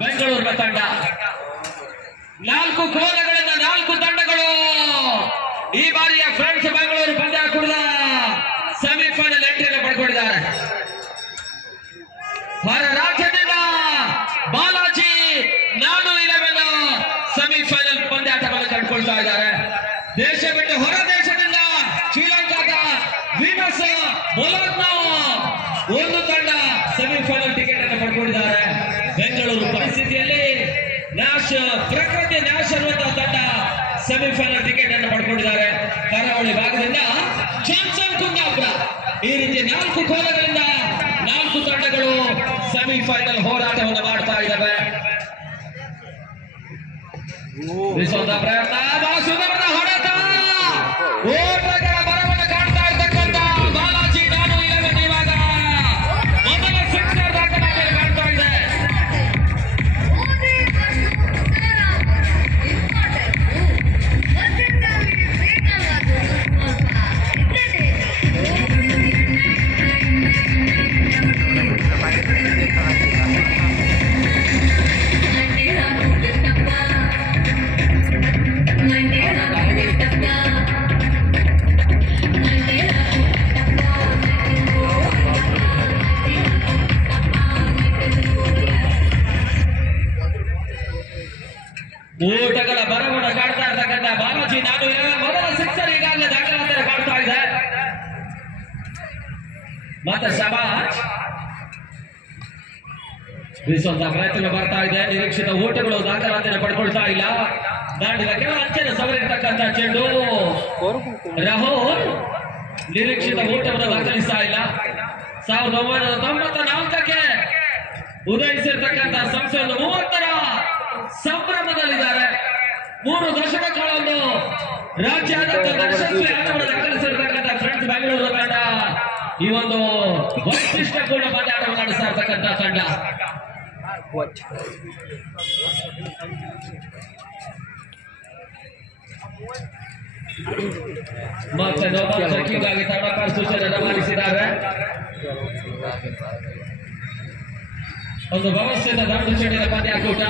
ಬೆಂಗಳೂರಿನ ತಂಡ. 4 ಕೋಲಗಳಿಂದ 4 ತಂಡಗಳು ಈ ಬಾರಿಯ ಫ್ರೆಂಡ್ಸ್ ಬೆಂಗಳೂರು ಪಂದ್ಯಾಕೂಟದ ಸೆಮಿಫೈನಲ್ ಎಂಟ್ರಿಯನ್ನು ಪಡ್ಕೊಂಡಿದ್ದಾರೆ. ಹೊರ ರಾಜ್ಯದಿಂದ ಬಾಲಾಜಿ ನಾನು 11 ಸೆಮಿಫೈನಲ್ ಪಂದ್ಯಾಟವನ್ನು ಕಂಡುಕೊಳ್ತಾ ಇದ್ದಾರೆ. ದೇಶ ಬಿಟ್ಟು ಹೊರ ದೇಶದಿಂದ ಶ್ರೀಲಂಕಾದ ವೀನಸ್ ಬೊಲೋಗ್ನಾ ಒಂದು ತಂಡ ಸೆಮಿಫೈನಲ್ ಟಿಕೆಟ್ ಅನ್ನು ಪಡ್ಕೊಂಡಿದ್ದಾರೆ. ಬೆಂಗಳೂರು ಪರಿಸ್ಥಿತಿಯಲ್ಲಿ ಪ್ರಕೃತಿ ನ್ಯಾಶ್ ಅನ್ನುವಂತಹ ತಂಡ ಸೆಮಿಫೈನಲ್ ಟಿಕೆಟ್ ಅನ್ನು ಪಡ್ಕೊಂಡಿದ್ದಾರೆ. ಕರಾವಳಿ ಭಾಗದಿಂದ ಜಾನ್ಸನ್ ಕುಂದಾಪುರ. ಈ ರೀತಿ 4 ಕೋಲಗಳಿಂದ 4 ತಂಡಗಳು ಸೆಮಿಫೈನಲ್ ಹೋರಾಟವನ್ನು ಮಾಡ್ತಾ ಇದ್ದಾವೆ. ಬೀಸುವಂತ ಪ್ರಯತ್ನ, ಬಹಳ ಸುಂದರವಾದ ಹೊಡೆತ, ಓಟಗಳ ಬರವನ್ನು ಕಾಣ್ತಾ ಇರ್ತಕ್ಕಂಥ ಬಾಲಾಜಿ ನಾನು 11 ಇವಾಗ ಮೊದಲ ಸಿಕ್ಸರ್ ದಾಖಲಾತಿಯಲ್ಲಿ ಕಾಣ್ತಾ ಇದೆ. ಓಟಗಳ ಬರವನ್ನು ಕಾಡ್ತಾ ಇರ್ತಕ್ಕಂಥ ಬಾಲಾಜಿ ನಾನು 11 ಮೊದಲ ಸಿಕ್ಸರ್ ಈಗಾಗಲೇ ದಾಖಲಾತಿಯನ್ನು ಕಾಡ್ತಾ ಇದೆ. ಮತ್ತೆ ಶಬಾಜ್ ಬೀಸುವಂತ ಪ್ರಯತ್ನ ಬರ್ತಾ ಇದೆ. ನಿರೀಕ್ಷಿತ ಓಟಗಳು ದಾಖಲಾತಿಯನ್ನು ಪಡ್ಕೊಳ್ತಾ ಇಲ್ಲ. ದಾಂಡಿನ ಕೆಲ ಅಂಚೆನ ಸವರಿರ್ತಕ್ಕಂಥ ಚೆಂಡು ರಾಹುಲ್ ನಿರೀಕ್ಷಿತ ಓಟವನ್ನು ದಾಖಲಿಸ್ತಾ ಇಲ್ಲ. 1994ಕ್ಕೆ ಉದಯಿಸಿರ್ತಕ್ಕಂಥ ಸಂಸ್ಥೆಯನ್ನು 30ರ ಸಂಭ್ರಮದಲ್ಲಿದ್ದಾರೆ. 3 ದಶಕಗಳ ಒಂದು ರಾಜ್ಯಾದ್ಯಂತ ಯಶಸ್ವಿ ಆಟವನ್ನು ದಾಖಲಿಸಿರ್ತಕ್ಕಂಥ ಫ್ರೆಂಡ್ಸ್ ಬೆಂಗಳೂರು ತಂಡ ಈ ಒಂದು ವೈಶಿಷ್ಟ್ಯಪೂರ್ಣ ಪಂದ್ಯಾಟವನ್ನು ನಡೆಸ್ತಾ ಇರ್ತಕ್ಕಂಥ ತಂಡ. ಮತ್ತೆ ಚೆಕ್ಕಿಂಗಾಗಿ ತಂಡಕ್ಕೆ ಸೂಚನೆ ರವಾನಿಸಿದ್ದಾರೆ. ಒಂದು ವ್ಯವಸ್ಥಿತ ದಂಡು ಚೆಂಡಿನ ಪಂದ್ಯಾಕೂಟ.